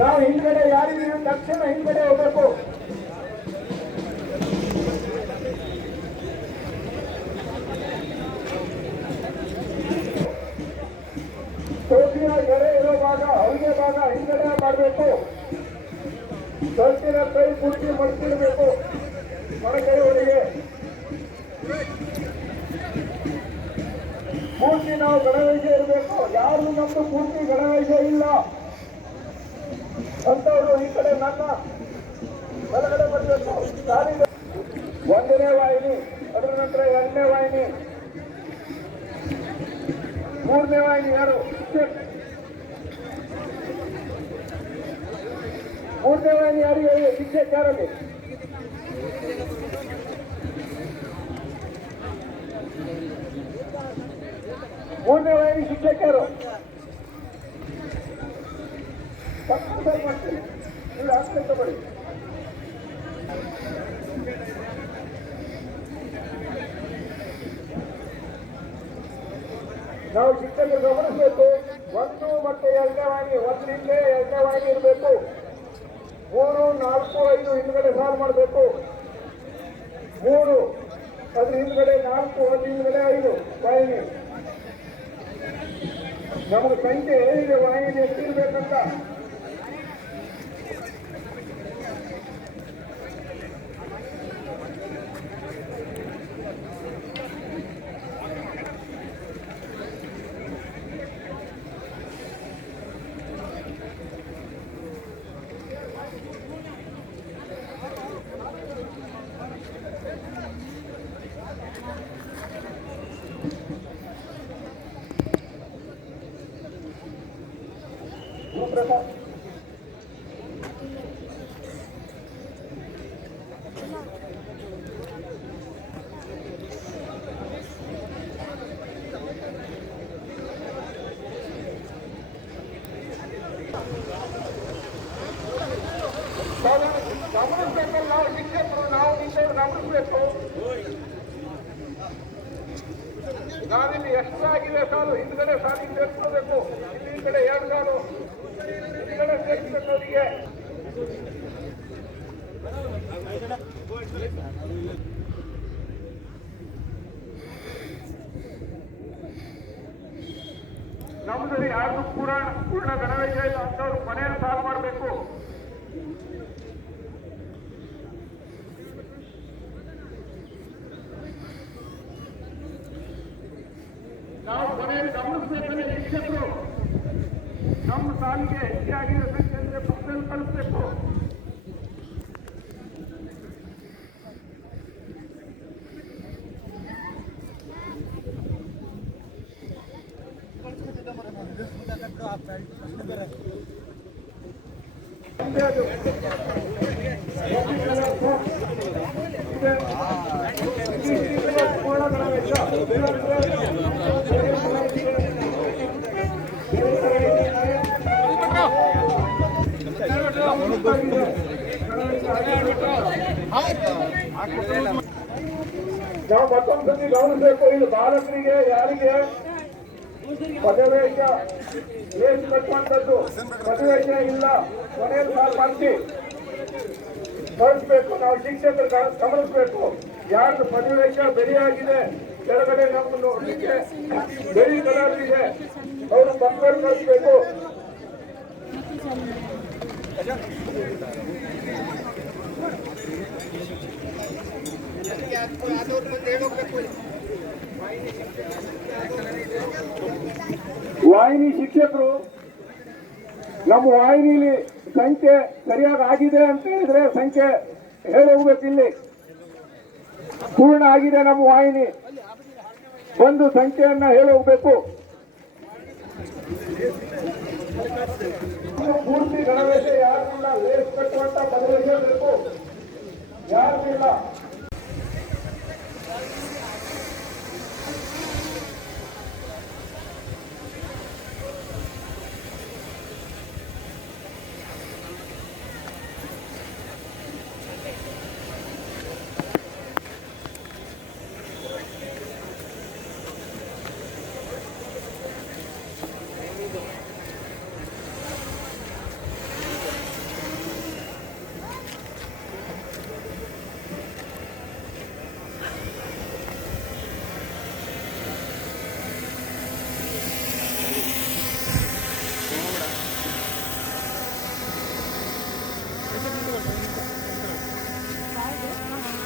ನಾವು ಹಿಂದ್ಗಡೆ ಯಾರಿಗೂ ತಕ್ಷಣ ಹಿಂದ್ಗಡೆ ಹೋಗಬೇಕು. ಸೋತಿನ ಗೆರೆ ಇರೋ ಭಾಗ ಅಲ್ಲಿಗೆ ಭಾಗ ಹಿಂದ್ಗಡೆ ಮಾಡಬೇಕು. ಸೋತಿನ ಕೈ ಪೂರ್ತಿ ಮಡಿಸಿಡಬೇಕು ಮೊಣಕೈ ಒಳಗೆ ಪೂರ್ತಿ ನಾವು ಗಣವೈದ್ಯ ಇರಬೇಕು ಯಾರು ನಮ್ದು ಪೂರ್ತಿ ಗಣವೈದ್ಯ ಇಲ್ಲ. ಅಂತವರು ಈ ಕಡೆ ನನ್ನ ಹೊರಗಡೆ ಬರಬೇಕು. ಒಂದನೇ ವಾಹಿನಿ, ಅದರ ನಂತರ ಎರಡನೇ ವಾಹಿನಿ. ಮೂರನೇ ವಾಹಿನಿ ಯಾರು? ಮೂರನೇ ವಾಹಿನಿ ಯಾರು ಹೇಳಿ? ಶಿಕ್ಷಕ ಯಾರಲ್ಲಿ ಮೂರನೇ ವಾಹಿನಿ ಶಿಕ್ಷಕರು ತಪ್ಪು ಮಾಡ್ತೀನಿ ನೀವು ಆಸ್ತಿ ತಗೊಳ್ಳಿ ನಾವು ಶಿಕ್ಷಕರು ಗಮನಿಸಬೇಕು. ಒಂದು ಮತ್ತೆ ಎರಡನೇ ವಾಹಿನಿ ಒಂದು ಹಿಂದೆ ಎರಡನೇ ವಾಹಿನಿ ಇರಬೇಕು. ಮೂರು, ನಾಲ್ಕು, ಐದು ಹಿಂದ್ಗಡೆ ಸಾಲು ಮಾಡಬೇಕು. ಮೂರು ಅದ್ರ ಹಿಂದ್ಗಡೆ ನಾಲ್ಕು ಅದ್ರ ಹಿಂದ್ಗಡೆ ಐದು. ವಾಹಿನಿ. ನಮಗೆ ಸಂಖ್ಯೆ ಏನಿದೆ, ವಾಹಿನಿ ಎಷ್ಟಿರ್ಬೇಕಂತ? ಭೂಪ್ರಸಾದ್ ಗಮನಿಸ್ಬೇಕಲ್ಲ ನಾವು ಶಿಕ್ಷಕರು ನಾವು ನಿಂತವ್ರು ಗಮನಿಸ್ಬೇಕು ನಾವಿಲ್ಲಿ ಎಷ್ಟಾಗಿದೆ ಸಾಲು ಹಿಂದ್ಗಡೆ ಸಾಲಿಗೆ ಸೇರ್ಸ್ಕೋಬೇಕು ಇಲ್ಲಿ ಈ ಕಡೆ ಎರಡು ಸಾಲು ಅವರಿಗೆ ನಮ್ದು ಯಾರು ಪೂರ್ಣ ಪೂರ್ಣ ಗಣವೈದ್ಯ ಇಲ್ಲ ಅಂತವ್ರು ಮನೆಯನ್ನು ಸಾಲು ಮಾಡಬೇಕು. ನಾವು ಮನೆಯಲ್ಲಿ ಗಮನಿಸಬೇಕಂದ್ರೆ ಶಿಕ್ಷಕರು ನಮ್ಮ ಸಾಲಿಗೆ ಹೆಚ್ಚಾಗಿದೆ ಸಂಖ್ಯೆ ಅಂದ್ರೆ ಪಕ್ಕದಲ್ಲಿ ಕಳಿಸ್ಬೇಕು ಒಂದೇ ನಾವು ಮತ್ತೊಂದು ಸತಿ ಗಮನಿಸಬೇಕು, ಇದು ಬಾಲಕರಿಗೆ, ಯಾರಿಗೆ? ಪದವೇಶ ಲೇಸ್ ಕಟ್ಟುವಂಥದ್ದು ಪದವೇಶ ಇಲ್ಲ, ಕೊನೆಯಲ್ಲಿ ನಾವು ಮಾಡ್ತಿ ಕಳಿಸ್ಬೇಕು, ನಾವು ಶಿಕ್ಷಕರು ಗಮನಿಸ್ಬೇಕು. ಯಾರು ಪದವೇಶ ಬೆರಿಯಾಗಿದೆ ಕೆಳಗಡೆ ನಮ್ಮ ನೋಡಲಿಕ್ಕೆ ಬೆಳಿ ಕಲರ್ ಇದೆ. ಅವರು ಮಕ್ಕಳು ಕಳಿಸ್ಬೇಕು. ವಾಹಿನಿ ಶಿಕ್ಷಕರು, ನಮ್ಮ ವಾಹಿನಿಲಿ ಸಂಖ್ಯೆ ಸರಿಯಾಗಿ ಆಗಿದೆ ಅಂತ ಹೇಳಿದ್ರೆ ಸಂಖ್ಯೆ ಹೇಳಿ ಹೋಗ್ಬೇಕು ಇಲ್ಲಿ. ಪೂರ್ಣ ಆಗಿದೆ ನಮ್ಮ ವಾಹಿನಿ. ಒಂದು ಸಂಖ್ಯೆಯನ್ನ ಹೇಳಿ ಹೋಗ್ಬೇಕು. ಪೂರ್ತಿ ಗಣವೇಶ ಯಾರಿಲ್ಲ ಲೇಸ್ ಕಟ್ಟುವಂತ ಪ್ರದೇಶ ಬೇಕು ಯಾರಿಲ್ಲ Thank you.